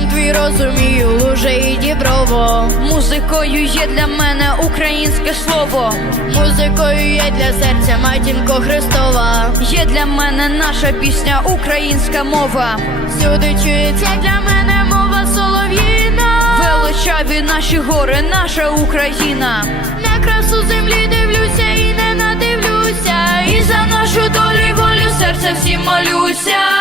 Розум твій розумію, луже і діброво. Музикою є для мене українське слово. Музикою є для серця матінко Христова. Є для мене наша пісня, українська мова. Сюди чується для мене мова солов'їна. Величаві наші гори, наша Україна. На красу землі дивлюся і не надивлюся. І за нашу долю волю серце всім молюся.